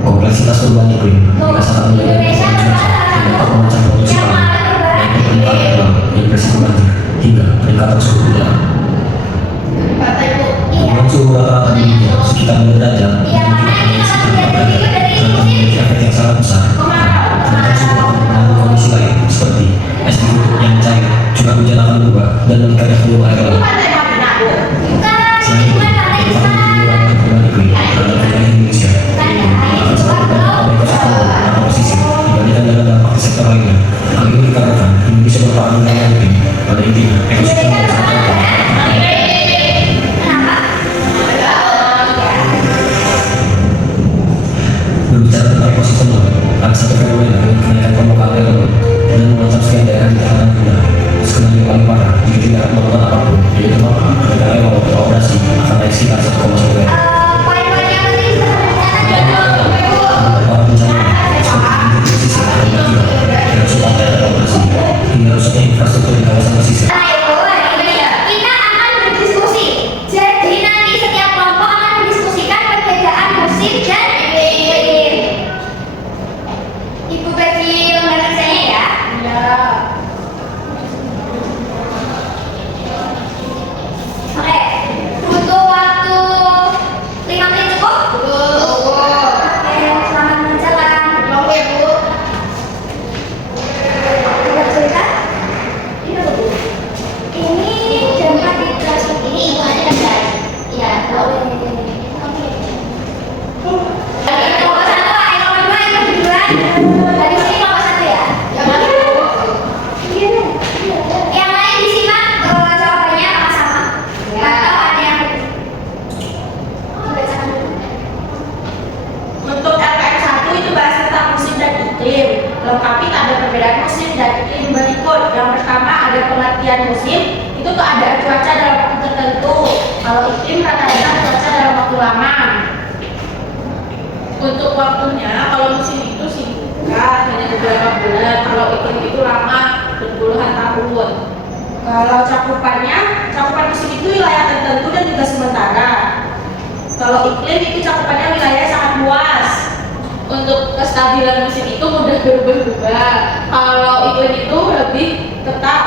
Kompleksitas perubahan iklim dirasakan menjadi dapat mengancam produksi pangan, yaitu peningkatan alam, depresi banjir, hingga peningkatan suhu udara. Dengan suhu rata-rata di dunia sekitar 2 derajat, memiliki sekitar 4 derajat, serta memiliki efek yang sangat besar. Sedangkan suhu akan mengalami kondisi lain seperti es di kutub yang cair, juga hujan akan berubah dan meningkatnya volume air laut. Selain itu, merupakan perubahan iklim terhadap wilayah Indonesia, yaitu akan sangat berdampak pada ekosistem atau pesisir dibandingkan dengan dampak di sektor lainnya. Hal ini dikarenakan Indonesia merupakan wilayah iklim, pada intinya ekosistem yang sangat rapat. Berbicara tentang ekosistem laut, ada satu fenomena dengan kenaikan permukaan air laut dan mengancam sekian daerah di tatanan negara. Skenario paling parah jika tidak melakukan apapun, yaitu maka kenaikan air laut musim dan iklim. Ibu bagi lembar kerjanya ya. Ya. Oke, butuh waktu 5 menit cukup? Oke, selamat menjalan. Oke, Bu. Ada cerita? Ini apa, Bu? Ini dampak di kelas ini ibu ada kan? Iya, boleh. Kelompok satu, kelompok dua, kelompok dua. Dari sini kelompok satu ya? Yang mana? Yang lain disimak jawabannya apakah sama? Atau ada yang dibacakan dulu? Untuk LKM 1 itu bahas tentang musim dan iklim. Lengkapi tanda perbedaan musim dan iklim berikut. Yang pertama ada pengertian musim, itu keadaan cuaca dalam waktu tertentu. Kalau iklim rata-rata cuaca dalam waktu lama. Untuk waktunya, kalau musim itu singkat, hanya beberapa bulan. Kalau iklim itu lama, berpuluhan tahun. Kalau cakupan musim itu wilayah tertentu dan juga sementara. Kalau iklim itu cakupannya wilayah sangat luas. Untuk kestabilan musim itu mudah berubah-ubah. Kalau iklim itu lebih tetap.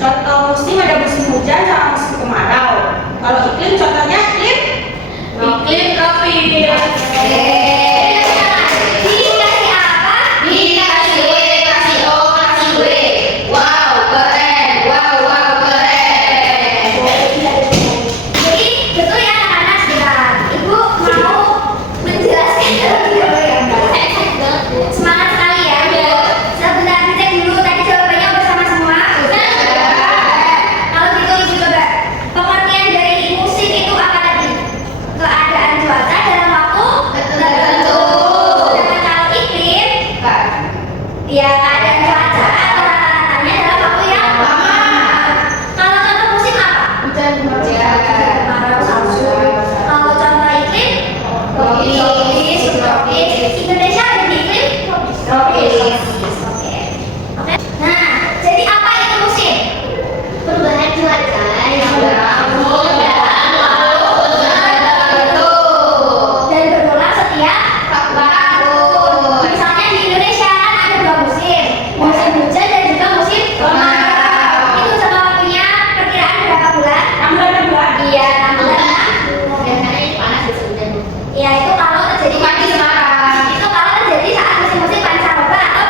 Contoh musim ada musim hujan sama musim kemarau. Kalau iklim contohnya iklim tropis. Dikasih apa? Dikasih W, kasih O, kasih W. Wow, keren. Wow, keren. Jadi betul ya anak-anak sebentar. Ibu mau menjelaskan terlebih dahulu ya Mbak. Semangat sekali ya. Sebentar dicek dulu tadi jawabannya bersama semua. Kalau gitu ibu coba pengertian dari musim itu apa tadi? Keadaan cuaca dalam waktu tertentu. Sedangkan kalau iklim, ya keadaan cuaca atau rata-ratanya dalam waktu yang lama. Kalau contoh musim apa? Hujan Kemarau, salju. Kalau contoh iklim, tropis, subtropis. Indonesia ada di iklim tropis. Oke. Oke. Nah, jadi apa itu musim? Perubahan cuaca yang berlangsung dalam waktu tertentu dan berulang setiap tahun. Misalnya di Indonesia kan ada 2 musim, musim hujan dan juga musim kemarau. Itu sama waktunya perkiraan berapa bulan? 6 bulan. Iya, 6 bulan. Biasanya ini panas bisa hujan. Iya, itu kalau terjadi Bukan di Semarang. itu kalau terjadi saat musim-musim pancaroba atau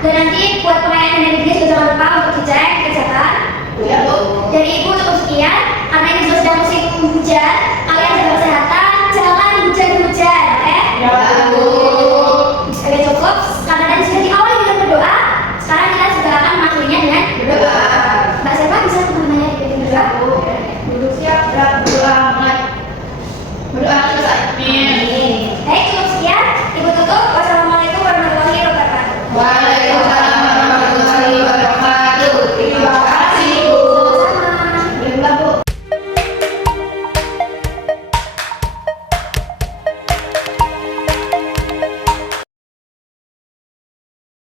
Dan nanti buat pengayaan energinya juga jangan lupa untuk dicek, dikerjakan. Ya, Bu. Dari Ibu cukup sekian, karena ini juga sedang musim hujan, kalian jaga kesehatan, jangan hujan-hujan, oke? Ya, Bu. Oke, cukup. Karena tadi sudah diawali dengan berdoa, sekarang kita juga akan mengakhirinya dengan berdoa. Mbak siapa bisa namanya dipimpin berdoa? Duduk siap dan berdoa mulai. Berdoa.